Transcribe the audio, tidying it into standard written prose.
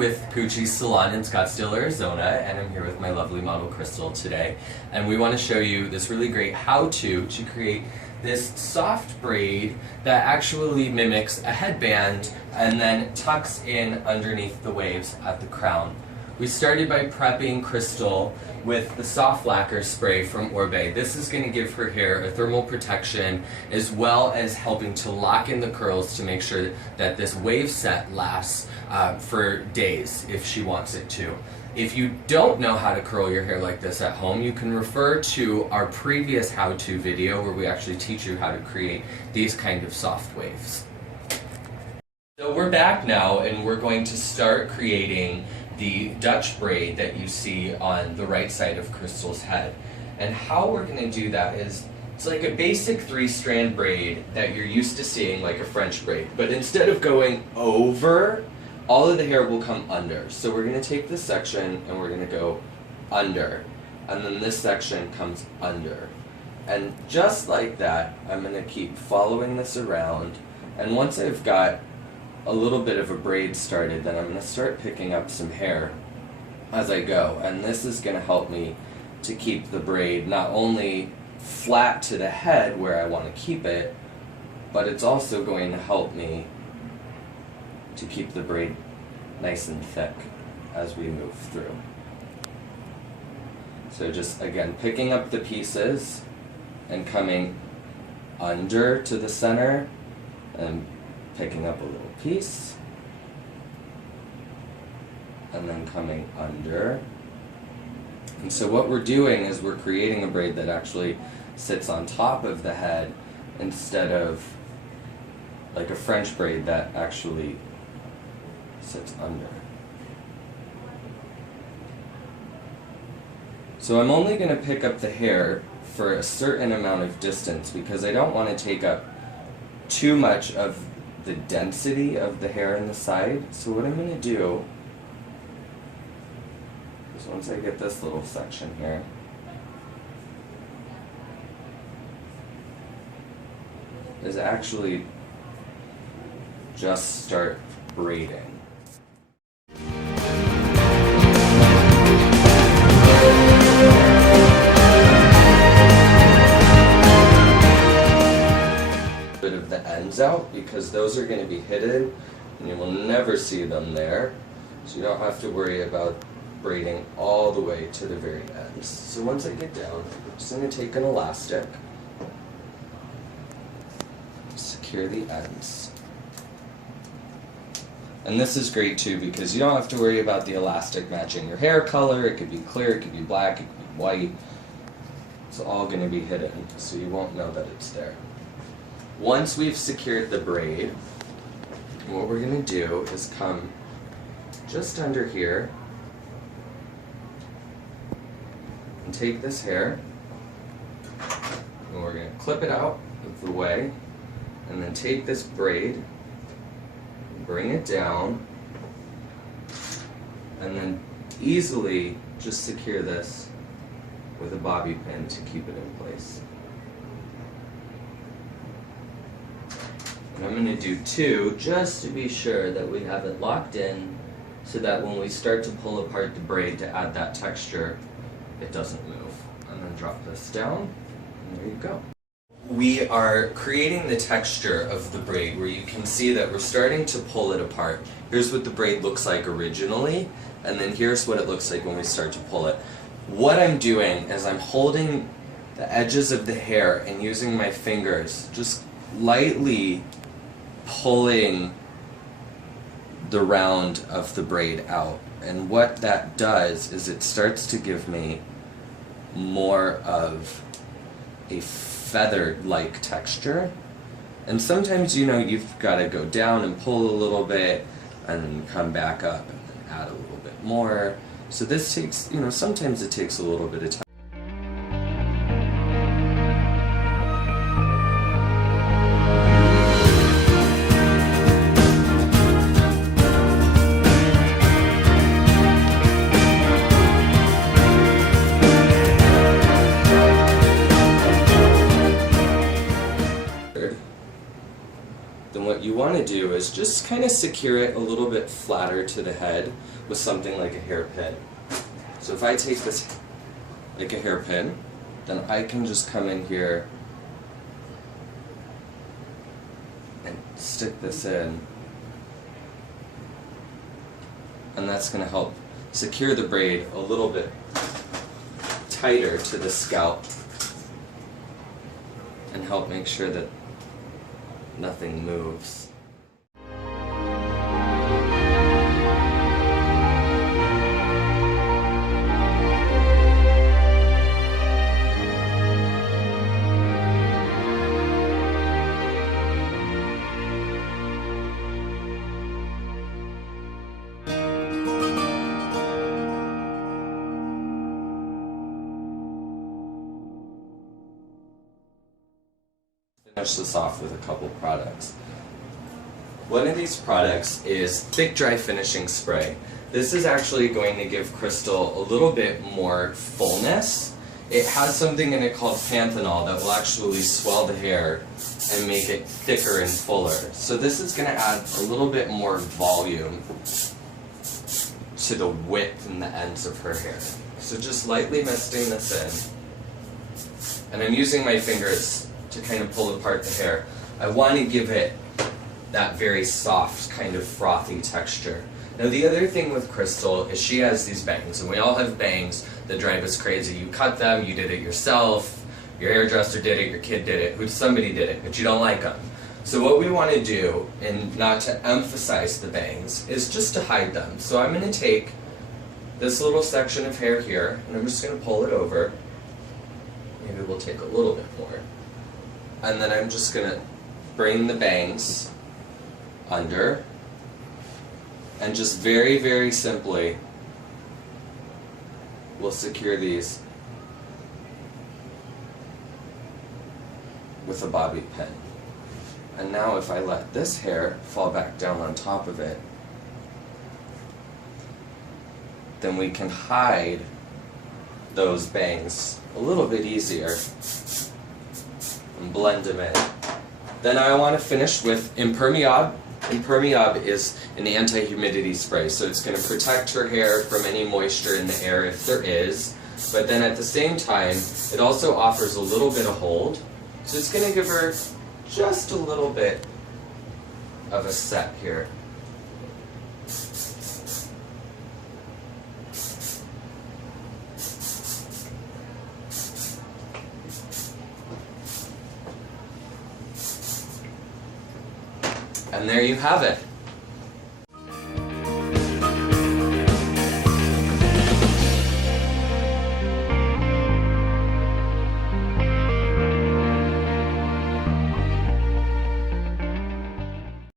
with Poochie's Salon in Scottsdale, Arizona, and I'm here with my lovely model Crystal today. And we want to show you this really great how-to to create this soft braid that actually mimics a headband and then tucks in underneath the waves at the crown. We started by prepping Crystal with the soft lacquer spray from Orbe. This is going to give her hair a thermal protection as well as helping to lock in the curls to make sure that this wave set lasts for days if she wants it to. If you don't know how to curl your hair like this at home, you can refer to our previous how-to video where we actually teach you how to create these kind of soft waves. So we're back now and we're going to start creating the Dutch braid that you see on the right side of Crystal's head. And how we're going to do that is, it's like a basic 3-strand braid that you're used to seeing like a French braid, but instead of going over, all of the hair will come under. So we're going to take this section and we're going to go under, and then this section comes under. And just like that, I'm going to keep following this around, and once I've got a little bit of a braid started, then I'm going to start picking up some hair as I go, and this is going to help me to keep the braid not only flat to the head where I want to keep it, but it's also going to help me to keep the braid nice and thick as we move through. So just again picking up the pieces and coming under to the center and picking up a little piece and then coming under. And so what we're doing is we're creating a braid that actually sits on top of the head instead of like a French braid that actually sits under. So I'm only going to pick up the hair for a certain amount of distance because I don't want to take up too much of the density of the hair in the side. So what I'm going to do is, once I get this little section here, is actually just start braiding. Bit of the ends out because those are going to be hidden and you will never see them there, so you don't have to worry about braiding all the way to the very ends. So once I get down, I'm just going to take an elastic, secure the ends, and this is great too because you don't have to worry about the elastic matching your hair color. It could be clear, it could be black, it could be white. It's all going to be hidden, so you won't know that it's there. Once we've secured the braid, what we're going to do is come just under here and take this hair and we're going to clip it out of the way and then take this braid, bring it down, and then easily just secure this with a bobby pin to keep it in place. And I'm going to do 2 just to be sure that we have it locked in so that when we start to pull apart the braid to add that texture, it doesn't move. And then drop this down, and there you go. We are creating the texture of the braid where you can see that we're starting to pull it apart. Here's what the braid looks like originally, and then here's what it looks like when we start to pull it. What I'm doing is I'm holding the edges of the hair and using my fingers, just lightly pulling the round of the braid out. And what that does is it starts to give me more of a feathered-like texture. And sometimes, you know, you've got to go down and pull a little bit and then come back up and then add a little bit more. So this takes, you know, sometimes it takes a little bit of time. Then what you want want to do is just kind of secure it a little bit flatter to the head with something like a hairpin. So if I take this like a hairpin, then I can just come in here and stick this in. And that's going to help secure the braid a little bit tighter to the scalp and help make sure that nothing moves. Finish this off with a couple products. One of these products is Thick Dry Finishing Spray. This is actually going to give Crystal a little bit more fullness. It has something in it called panthenol that will actually swell the hair and make it thicker and fuller. So this is going to add a little bit more volume to the width and the ends of her hair. So just lightly misting this in. And I'm using my fingers to kind of pull apart the hair. I want to give it that very soft, kind of frothy texture. Now the other thing with Crystal is she has these bangs, and we all have bangs that drive us crazy. You cut them, you did it yourself, your hairdresser did it, your kid did it, somebody did it, but you don't like them. So what we want to do, and not to emphasize the bangs, is just to hide them. So I'm going to take this little section of hair here, and I'm just going to pull it over. Maybe we'll take a little bit more. And then I'm just going to bring the bangs under, and just very, very simply, we'll secure these with a bobby pin. And now if I let this hair fall back down on top of it, then we can hide those bangs a little bit easier and blend them in. Then I want to finish with Impermeable. Impermeable is an anti-humidity spray, so it's going to protect her hair from any moisture in the air if there is, but then at the same time it also offers a little bit of hold, so it's going to give her just a little bit of a set here. And there you have it.